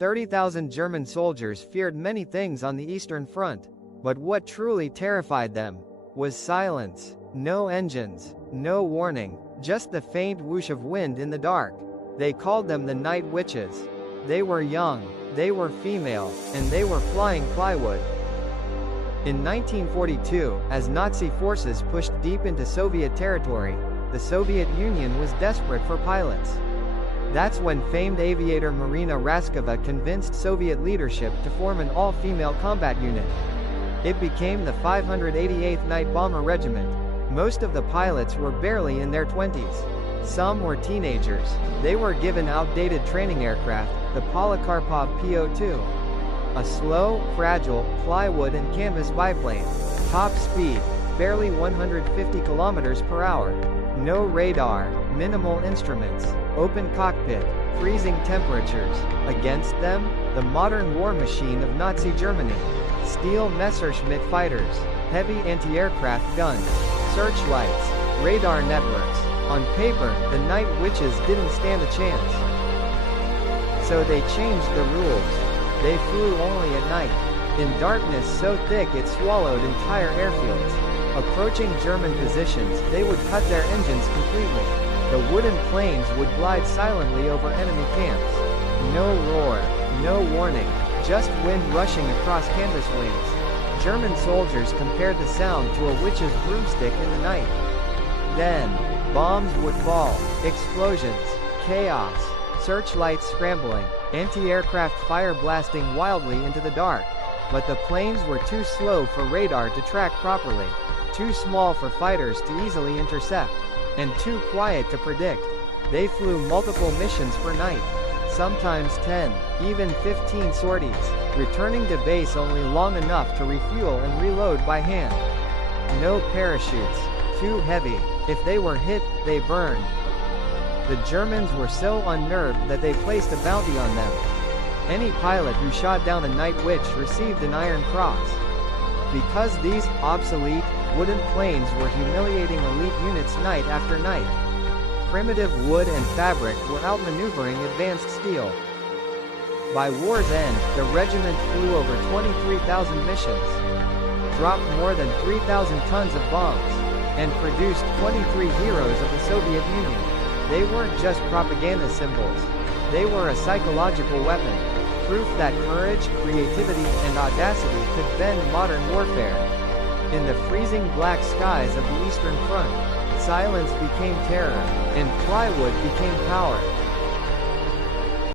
30,000 German soldiers feared many things on the Eastern Front, but what truly terrified them was silence. No engines, no warning, just the faint whoosh of wind in the dark. They called them the Night Witches. They were young, they were female, and they were flying plywood. In 1942, as Nazi forces pushed deep into Soviet territory, the Soviet Union was desperate for pilots. That's when famed aviator Marina Raskova convinced Soviet leadership to form an all-female combat unit. It became the 588th Night Bomber Regiment. Most of the pilots were barely in their 20s. Some were teenagers. They were given outdated training aircraft, the Polikarpov Po-2. A slow, fragile, plywood and canvas biplane. Top speed, barely 150 kilometers per hour. No radar, minimal instruments, open cockpit, freezing temperatures. Against them, the modern war machine of Nazi Germany. Steel Messerschmitt fighters, heavy anti-aircraft guns, searchlights, radar networks. On paper, the Night Witches didn't stand a chance. So they changed the rules. They flew only at night, in darkness so thick it swallowed entire airfields. Approaching German positions, they would cut their engines completely. The wooden planes would glide silently over enemy camps. No roar, no warning, just wind rushing across canvas wings. German soldiers compared the sound to a witch's broomstick in the night. Then, bombs would fall, explosions, chaos, searchlights scrambling, anti-aircraft fire blasting wildly into the dark. But the planes were too slow for radar to track properly, too small for fighters to easily intercept, and too quiet to predict. They flew multiple missions per night, sometimes 10, even 15 sorties, returning to base only long enough to refuel and reload by hand. No parachutes, too heavy. If they were hit, they burned. The Germans were so unnerved that they placed a bounty on them. Any pilot who shot down a Night Witch received an Iron Cross. Because these obsolete, wooden planes were humiliating elite units night after night. Primitive wood and fabric were outmaneuvering advanced steel. By war's end, the regiment flew over 23,000 missions, dropped more than 3,000 tons of bombs, and produced 23 heroes of the Soviet Union. They weren't just propaganda symbols. They were a psychological weapon, proof that courage, creativity, and audacity could bend modern warfare. In the freezing black skies of the Eastern Front, silence became terror, and plywood became power.